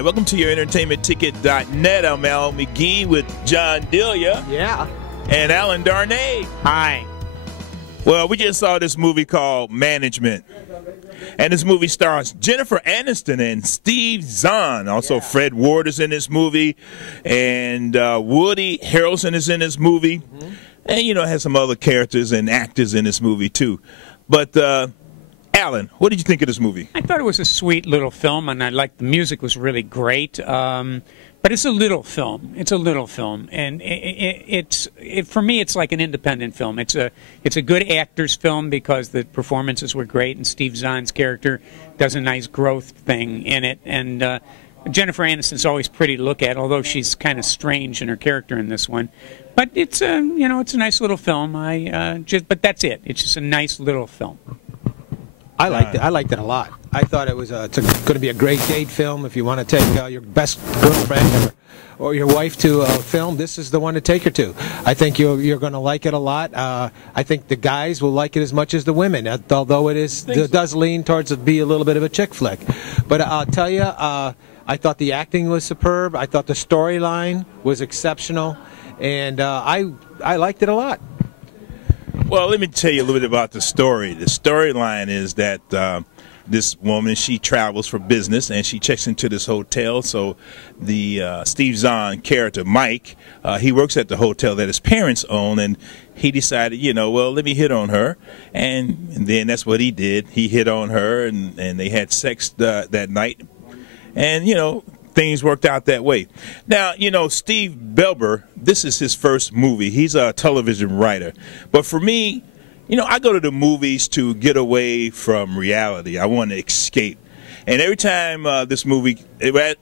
Hi, welcome to your entertainmentticket.net. I'm Al McGee with John Delia. Yeah. And Alan Darnay. Hi. Well, we just saw this movie called Management. And this movie stars Jennifer Aniston and Steve Zahn. Also, Fred Ward is in this movie. And Woody Harrelson is in this movie. Mm-hmm. And, you know, it has some other characters and actors in this movie, too. But, Alan, what did you think of this movie? I thought it was a sweet little film, and I liked the music was really great. But it's a little film. It's a little film, and for me, it's like an independent film. It's a good actor's film because the performances were great, and Steve Zahn's character does a nice growth thing in it. And Jennifer Aniston's always pretty to look at, although she's kind of strange in her character in this one. But it's a it's a nice little film. But that's it. It's just a nice little film. I liked it. I liked it a lot. I thought it was it's going to be a great date film. If you want to take your best girlfriend or your wife to a film, this is the one to take her to. I think you're going to like it a lot. I think the guys will like it as much as the women, although it does lean towards be a little bit of a chick flick. But I'll tell you, I thought the acting was superb. I thought the storyline was exceptional, and I liked it a lot. Well, let me tell you a little bit about the story. The storyline is that this woman, she travels for business, and she checks into this hotel. So the Steve Zahn character, Mike, he works at the hotel that his parents own, and he decided, well, let me hit on her. And then that's what he did. He hit on her, and they had sex that night. And, things worked out that way. Now, Steve Belber, this is his first movie. He's a television writer. But for me, I go to the movies to get away from reality. I want to escape. And every time this movie,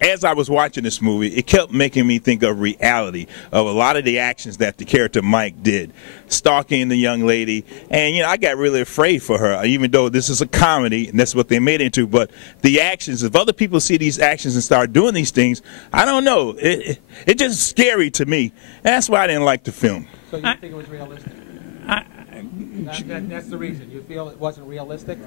as I was watching this movie, it kept making me think of reality, of a lot of the actions that the character Mike did, stalking the young lady. And, I got really afraid for her, even though this is a comedy, and that's what they made it into. But the actions, if other people see these actions and start doing these things, I don't know. It's just scary to me. And that's why I didn't like the film. So you think it was realistic? That's the reason. You feel it wasn't realistic?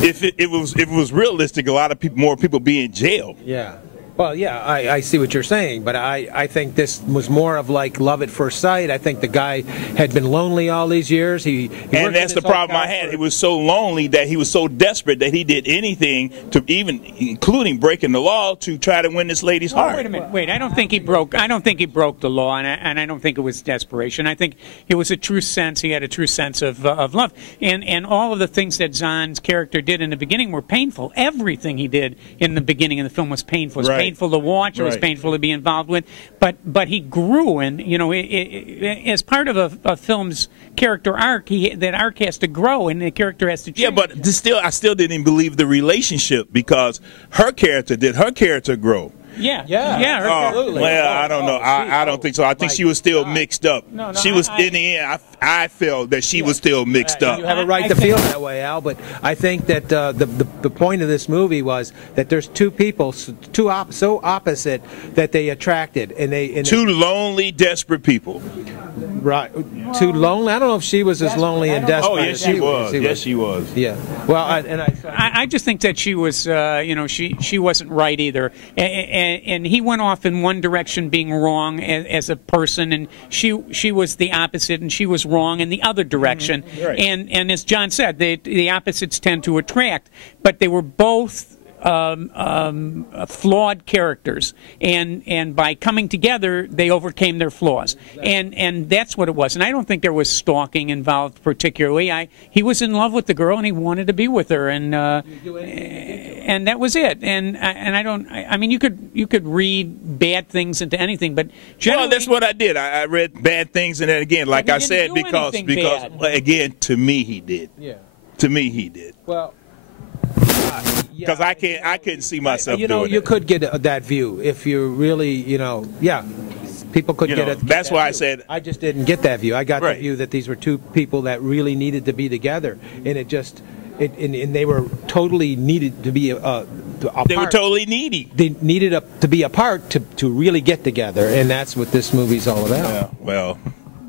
If it was realistic, a lot of more people be in jail. Yeah. Well, yeah, I see what you're saying, but I think this was more of like love at first sight. I think the guy had been lonely all these years. And that's the problem I had. He was so lonely that he was so desperate that he did anything, to including breaking the law, to try to win this lady's heart. Wait a minute. Wait, I don't think he broke the law, and I don't think it was desperation. I think it was a true sense. He had a true sense of love, and all of the things that Zahn's character did in the beginning were painful. Everything he did in the beginning of the film was painful. It was painful to watch. It was painful to be involved with. But he grew, and as part of a film's character arc, that arc has to grow, and the character has to change. Yeah, but I still didn't believe the relationship, because her character grow. Yeah. Absolutely. Well, I don't know. I don't think so. I think she was still mixed up. No, she was in the end. I felt that she was still mixed up. You have a right to feel that way, Al. But I think that the point of this movie was that there's two people so opposite that they attracted, and two lonely, desperate people. Right. Too lonely. I don't know if she was as lonely and desperate. Oh, yes, she was. Yes, she was. Yeah. Well, I just think that she was, she wasn't right either, and he went off in one direction, being wrong as a person, and she was the opposite, and she was wrong in the other direction. Mm-hmm. Right. And as John said, the opposites tend to attract, but they were both flawed characters, and by coming together they overcame their flaws, and that's what it was. And I don't think there was stalking involved particularly. He was in love with the girl, and he wanted to be with her, and that was it. And I mean, you could read bad things into anything, but generally, well, that's what I did. I read bad things, and then again, like I said, because again, to me he did. Yeah. To me he did. Well. Because I couldn't see myself doing it. You could get that view if you really, people could get it. That's why I said I just didn't get that view. I got the view that these were two people that really needed to be together, and and they were totally needed to be apart. They were totally needy. They needed to be apart to really get together, and that's what this movie's all about. Yeah, well,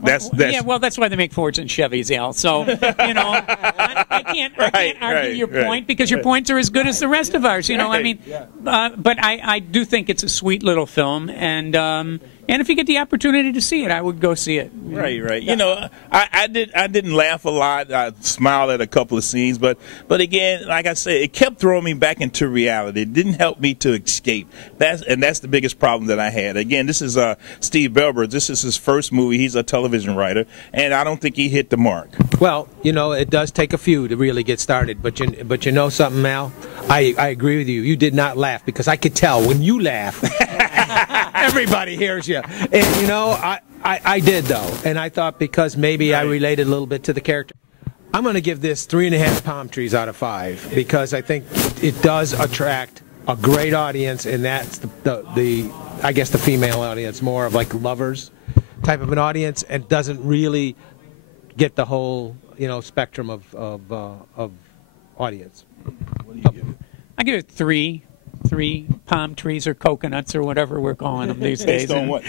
Yeah, well, that's why they make Fords and Chevys, Al. So, you know, I can't argue your point because your points are as good as the rest of ours. You know, I mean, but I do think it's a sweet little film, and if you get the opportunity to see it, I would go see it. Right. You know, I didn't laugh a lot. I smiled at a couple of scenes, but again, like I said, it kept throwing me back into reality. It didn't help me to escape. That's the biggest problem that I had. Again, this is Steve Belber. This is his first movie. He's a television writer, and I don't think he hit the mark. Well, you know, it does take a few to really get started, but you know something, Mal? I agree with you. You did not laugh because I could tell when you laugh. Everybody hears you. And, you know, I did, though. And I thought because maybe I related a little bit to the character. I'm going to give this 3.5 palm trees out of 5 because I think it does attract a great audience, and that's I guess the female audience, more of like lovers type of an audience, and doesn't really get the whole, you know, spectrum of audience. What do you give it? I give it 3 palm trees or coconuts or whatever we're calling them these days. Based on what?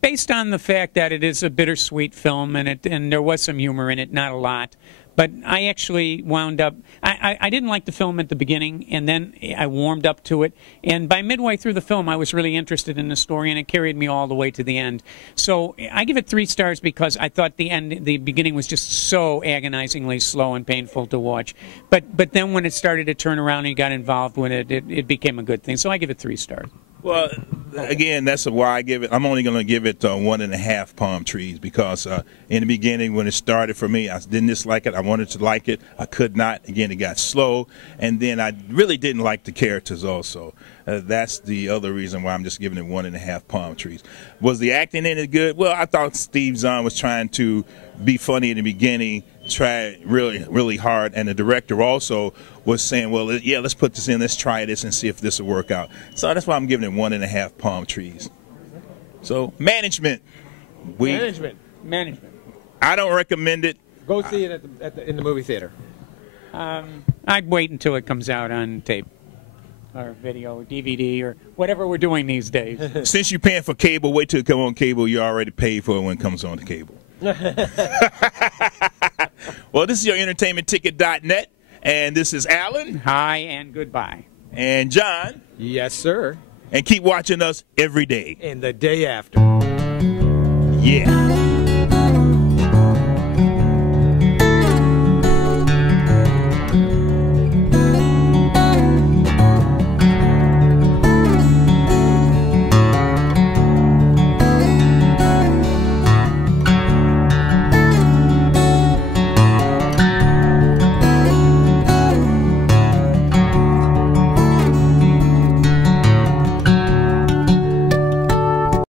Based on the fact that it is a bittersweet film, and there was some humor in it, not a lot. But I actually wound up, I didn't like the film at the beginning, and then I warmed up to it. And by midway through the film, I was really interested in the story, and it carried me all the way to the end. So I give it 3 stars because I thought the beginning was just so agonizingly slow and painful to watch. But then when it started to turn around and you got involved with it, it became a good thing. So I give it 3 stars. Well, again, that's why I give it. I'm only going to give it 1.5 palm trees because in the beginning, when it started for me, I didn't dislike it. I wanted to like it. I could not. Again, it got slow, and then I really didn't like the characters. Also, that's the other reason why I'm just giving it 1.5 palm trees. Was the acting in it good? Well, I thought Steve Zahn was trying to be funny in the beginning. Tried really hard, and the director also was saying, well, yeah, let's put this in, let's try this and see if this will work out. So that's why I'm giving it 1.5 palm trees. So management. I don't recommend it. Go see it in the movie theater. I'd wait until it comes out on tape or video or DVD or whatever we're doing these days. Since you're paying for cable, wait till it comes on cable. You already paid for it when it comes on the cable. Well, this is your entertainmentticket.net, and this is Alan. Hi and goodbye. And John. Yes, sir. And keep watching us every day. And the day after. Yeah.